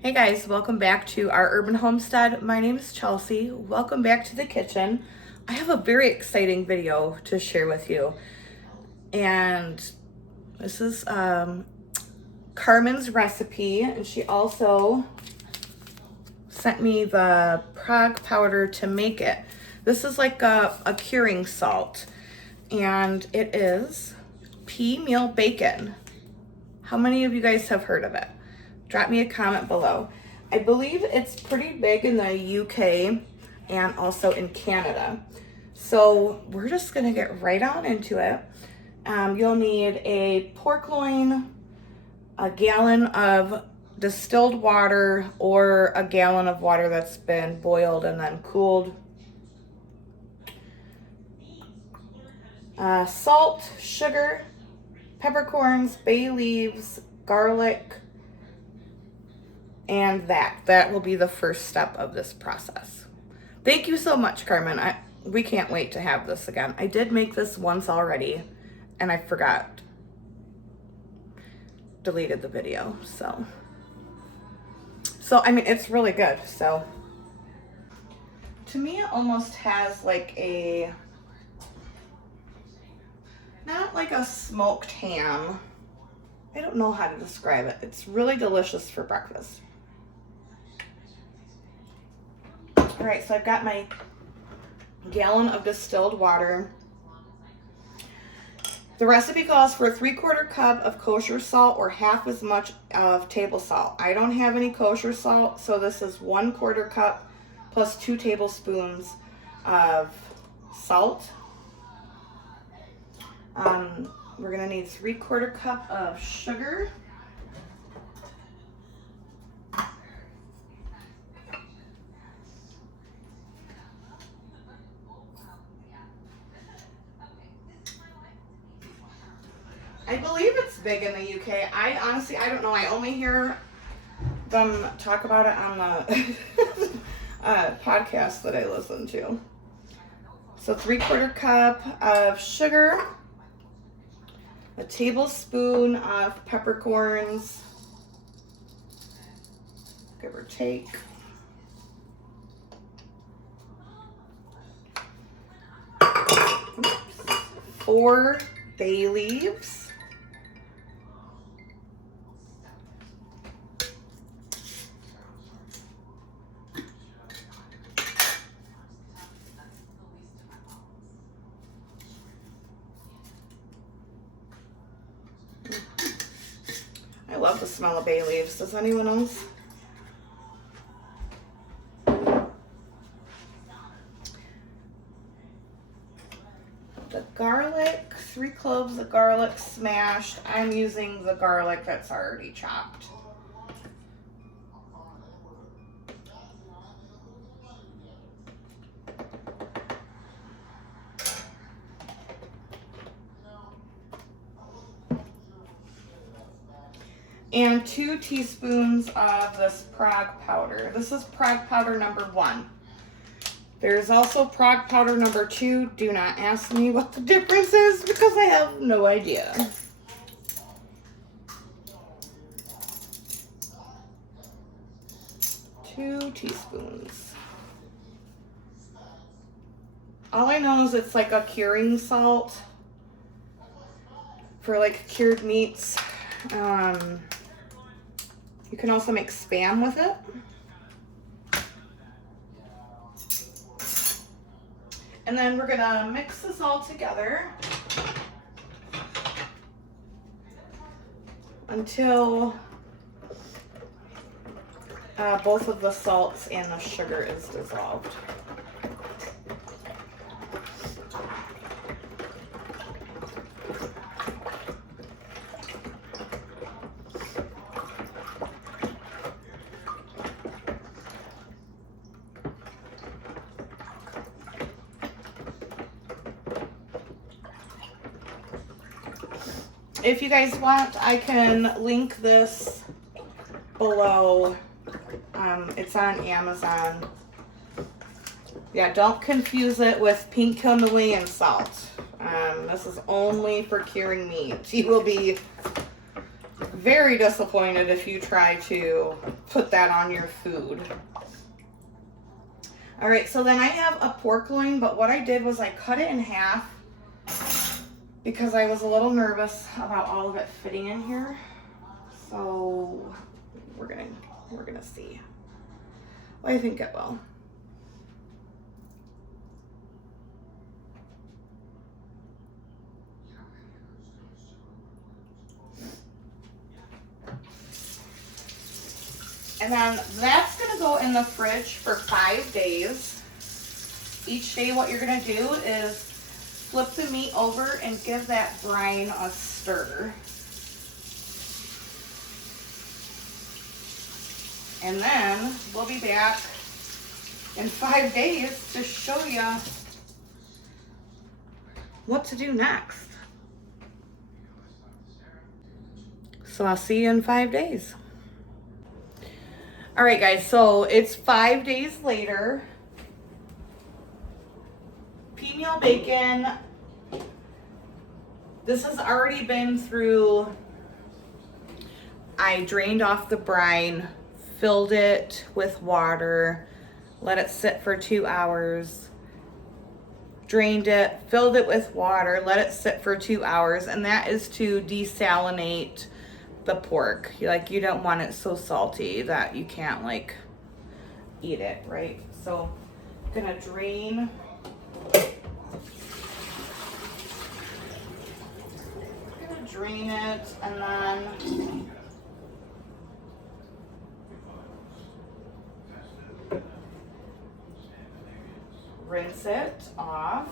Hey guys, welcome back to our urban homestead. My name is Chelsea. Welcome back to the kitchen. I have a very exciting video to share with you. And this is Carmen's recipe, and she also sent me the prog powder to make it. This is like a curing salt, and it is PeaMeal bacon. How many of you guys have heard of it? Drop me a comment below. I believe it's pretty big in the UK and also in Canada. So we're just gonna get right on into it. You'll need a pork loin, a gallon of distilled water, or a gallon of water that's been boiled and then cooled. Salt, sugar, peppercorns, bay leaves, garlic, and that will be the first step of this process. Thank you so much, Carmen. We can't wait to have this again. I did make this once already, and I forgot. Deleted the video, so I mean, it's really good. So to me, it almost has like a, not like a smoked ham. I don't know how to describe it. It's really delicious for breakfast. All right, so I've got my gallon of distilled water. The recipe calls for a 3/4 cup of kosher salt or half as much of table salt. I don't have any kosher salt, so this is 1/4 cup plus 2 tablespoons of salt. We're gonna need 3/4 cup of sugar. I believe it's big in the UK. I honestly, I don't know. I only hear them talk about it on the podcast that I listen to. So 3/4 cup of sugar, a tablespoon of peppercorns, give or take. Oops. 4 bay leaves. I love the smell of bay leaves. Does anyone else? The garlic, 3 cloves of garlic smashed. I'm using the garlic that's already chopped. And 2 teaspoons of this prog powder. This is prog powder number 1. There's also prog powder number 2. Do not ask me what the difference is because I have no idea. Two teaspoons. All I know is it's like a curing salt for like cured meats. You can also make Spam with it. And then we're gonna mix this all together until both of the salts and the sugar is dissolved. If you guys want, I can link this below. It's on Amazon. Yeah, don't confuse it with pink Himalayan salt. This is only for curing meat. You will be very disappointed if you try to put that on your food. All right, so then I have a pork loin, but what I did was I cut it in half because I was a little nervous about all of it fitting in here. So we're gonna see. Well, I think it will. And then that's gonna go in the fridge for 5 days. Each day what you're gonna do is flip the meat over and give that brine a stir. And then we'll be back in 5 days to show you what to do next. So I'll see you in 5 days. All right, guys, so it's 5 days later. PeaMeal bacon. This has already been through, I drained off the brine, filled it with water, let it sit for 2 hours, drained it, filled it with water, let it sit for 2 hours, and that is to desalinate the pork. You don't want it so salty that you can't like eat it, right? So I'm gonna drain. Drain it and then rinse it off.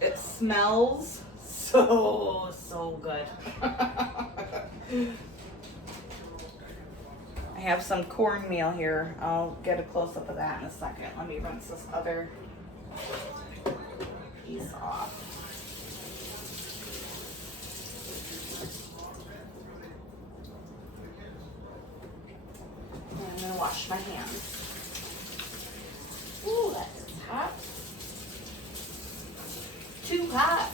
It smells so good. I have some cornmeal here. I'll get a close-up of that in a second. Let me rinse this other piece off. And I'm gonna wash my hands. Ooh, that's hot. Too hot.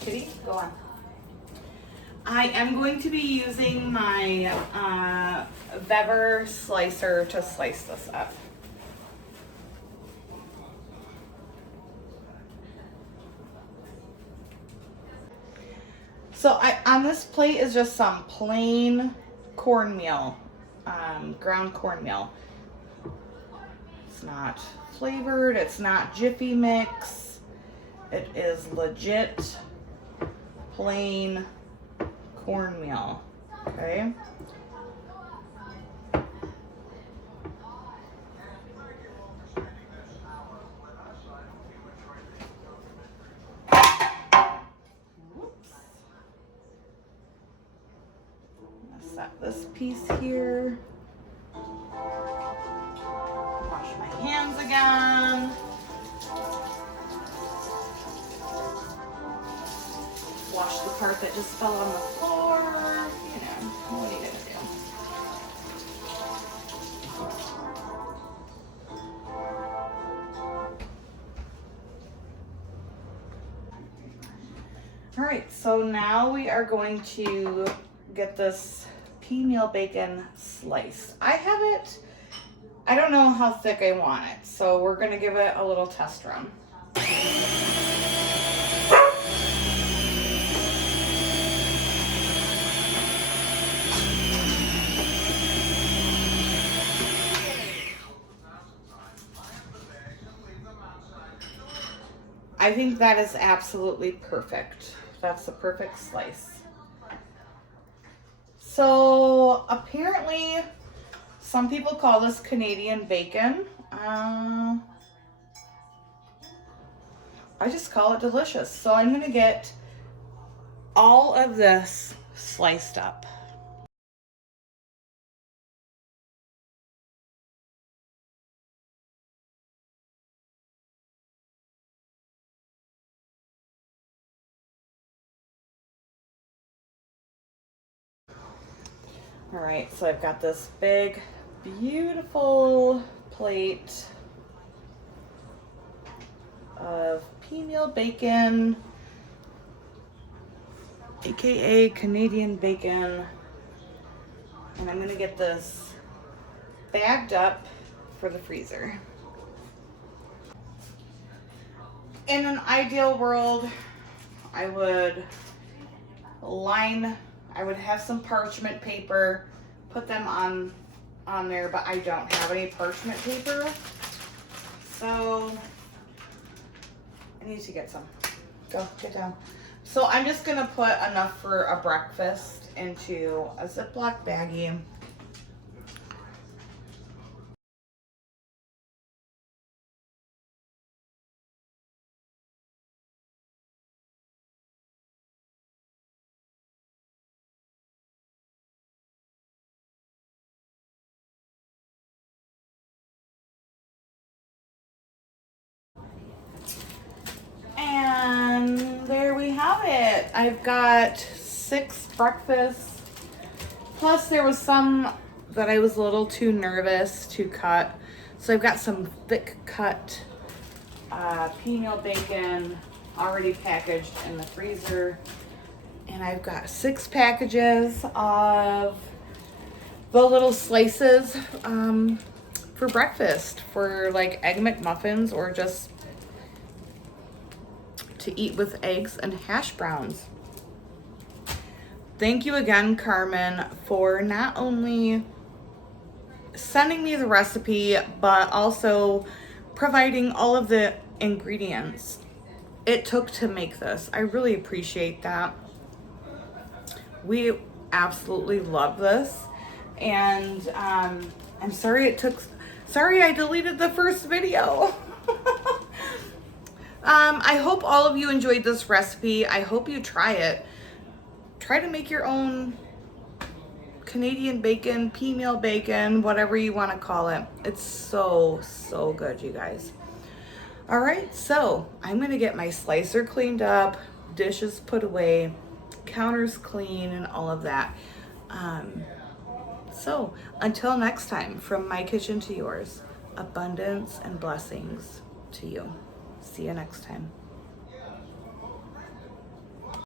Kitty, go on. I am going to be using my Weber slicer to slice this up. So on this plate is just some plain cornmeal, ground cornmeal. It's not flavored, it's not Jiffy Mix. It is legit plain cornmeal, okay? Set this piece here. Wash my hands again. Wash the part that just fell on the floor. You know, what are you gonna do? All right, so now we are going to get this PeaMeal bacon sliced. I have it, I don't know how thick I want it, so we're gonna give it a little test run. I think that is absolutely perfect. That's the perfect slice. So apparently some people call this Canadian bacon. I just call it delicious. So I'm gonna get all of this sliced up. All right, so I've got this big, beautiful plate of PeaMeal bacon, aka Canadian bacon, and I'm gonna get this bagged up for the freezer. In an ideal world, I would have some parchment paper, put them on there, but I don't have any parchment paper, so I need to get some. Go, get down. So I'm just gonna put enough for a breakfast into a Ziploc baggie. And there we have it. I've got 6 breakfasts. Plus there was some that I was a little too nervous to cut. So I've got some thick cut PeaMeal bacon already packaged in the freezer. And I've got 6 packages of the little slices for breakfast, for like Egg McMuffins or just to eat with eggs and hash browns. Thank you again, Carmen, for not only sending me the recipe, but also providing all of the ingredients it took to make this. I really appreciate that. We absolutely love this. And I'm sorry I deleted the first video. I hope all of you enjoyed this recipe. I hope you try it. Try to make your own Canadian bacon, PeaMeal bacon, whatever you want to call it. It's so, so good, you guys. All right, so I'm gonna get my slicer cleaned up, dishes put away, counters clean, and all of that. So until next time, from my kitchen to yours, abundance and blessings to you. See you next time.